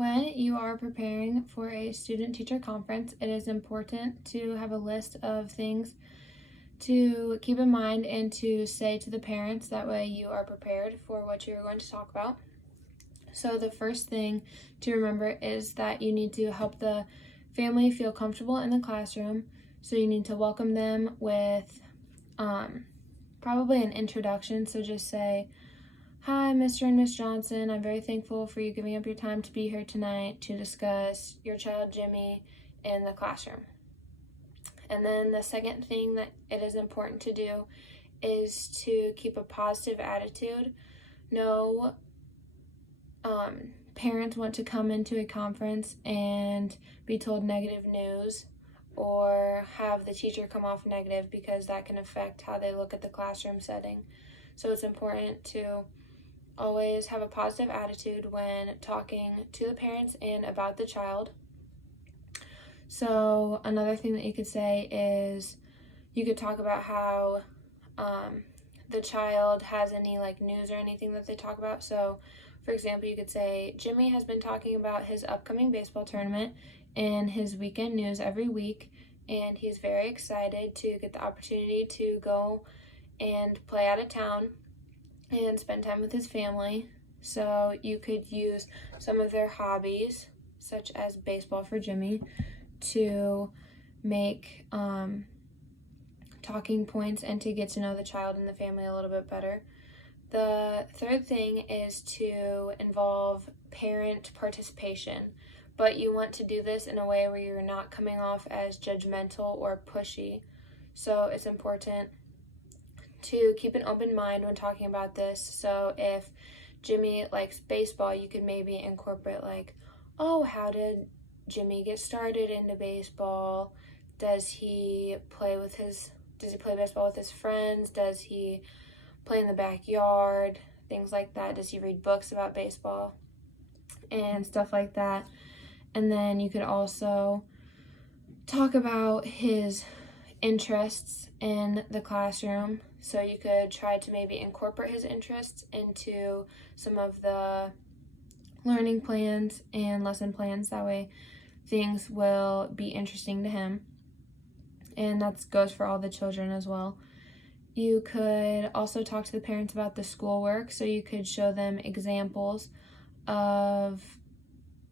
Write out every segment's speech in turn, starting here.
When you are preparing for a student-teacher conference, it is important to have a list of things to keep in mind and to say to the parents. That way you are prepared for what you're going to talk about. So the first thing to remember is that you need to help the family feel comfortable in the classroom. So you need to welcome them with probably an introduction. So just say, "Hi, Mr. and Miss Johnson. I'm very thankful for you giving up your time to be here tonight to discuss your child, Jimmy, in the classroom." And then the second thing that it is important to do is to keep a positive attitude. No parents want to come into a conference and be told negative news or have the teacher come off negative, because that can affect how they look at the classroom setting. So it's important to always have a positive attitude when talking to the parents and about the child. So another thing that you could say is you could talk about how the child has any news or anything that they talk about. So for example, you could say, "Jimmy has been talking about his upcoming baseball tournament in his weekend news every week, and he's very excited to get the opportunity to go and play out of town and spend time with his family." So you could use some of their hobbies, such as baseball for Jimmy, to make talking points and to get to know the child and the family a little bit better. The third thing is to involve parent participation, but you want to do this in a way where you're not coming off as judgmental or pushy. So it's important to keep an open mind when talking about this. So if Jimmy likes baseball, you could maybe incorporate "Oh, how did Jimmy get started into baseball? Does he play baseball with his friends? Does he play in the backyard?" Things like that. Does he read books about baseball? And stuff like that. And then you could also talk about his interests in the classroom. So you could try to maybe incorporate his interests into some of the learning plans and lesson plans. That way things will be interesting to him. And that goes for all the children as well. You could also talk to the parents about the schoolwork. So you could show them examples of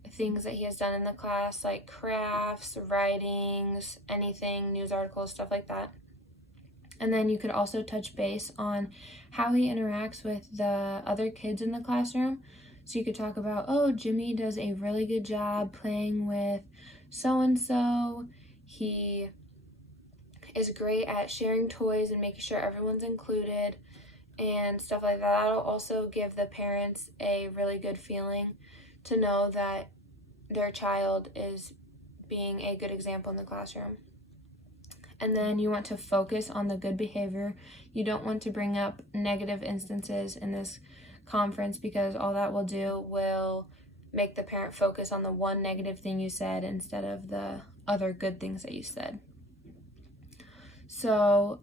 things that he has done in the class, like crafts, writings, anything, news articles, stuff like that. And then you could also touch base on how he interacts with the other kids in the classroom. So you could talk about, "Oh, Jimmy does a really good job playing with so-and-so. He is great at sharing toys and making sure everyone's included," and stuff like that. That'll also give the parents a really good feeling to know that their child is being a good example in the classroom. And then you want to focus on the good behavior. You don't want to bring up negative instances in this conference, because all that will do will make the parent focus on the one negative thing you said instead of the other good things that you said. So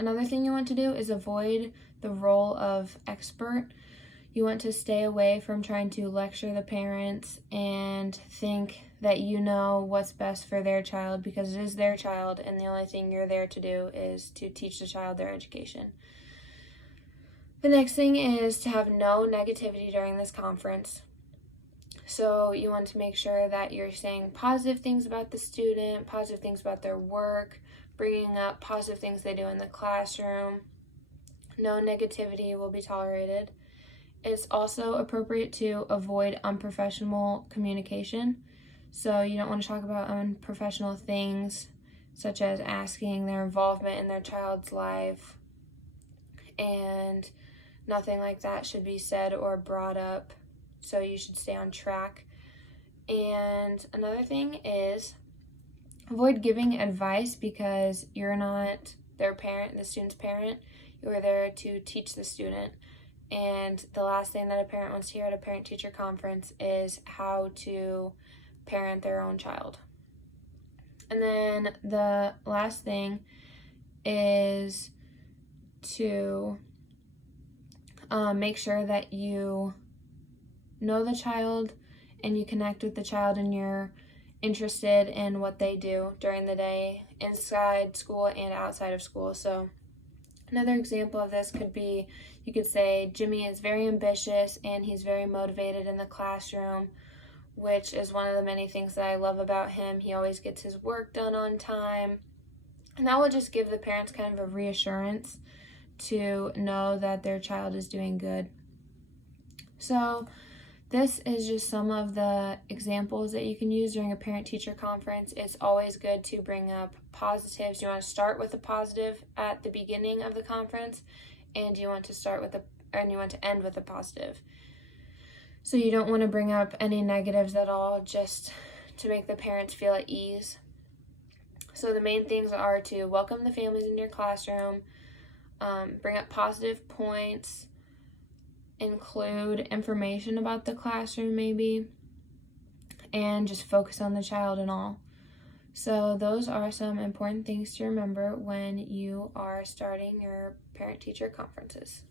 another thing you want to do is avoid the role of expert. You want to stay away from trying to lecture the parents and think that you know what's best for their child, because it is their child and the only thing you're there to do is to teach the child their education. The next thing is to have no negativity during this conference. So you want to make sure that you're saying positive things about the student, positive things about their work, bringing up positive things they do in the classroom. No negativity will be tolerated. It's also appropriate to avoid unprofessional communication. So you don't want to talk about unprofessional things, such as asking their involvement in their child's life, and nothing like that should be said or brought up. So you should stay on track. And another thing is avoid giving advice, because you're not their parent, the student's parent. You're there to teach the student. And the last thing that a parent wants to hear at a parent-teacher conference is how to parent their own child. And then the last thing is to make sure that you know the child and you connect with the child and you're interested in what they do during the day, inside school and outside of school. So another example of this could be, you could say, Jimmy is very ambitious and he's very motivated in the classroom, which is one of the many things that I love about him. He always gets his work done on time. And that will just give the parents kind of a reassurance to know that their child is doing good. So this is just some of the examples that you can use during a parent-teacher conference. It's always good to bring up positives. You want to start with a positive at the beginning of the conference, and you want to end with a positive. So you don't want to bring up any negatives at all, just to make the parents feel at ease. So the main things are to welcome the families in your classroom, bring up positive points, include information about the classroom maybe, and just focus on the child and all. So those are some important things to remember when you are starting your parent-teacher conferences.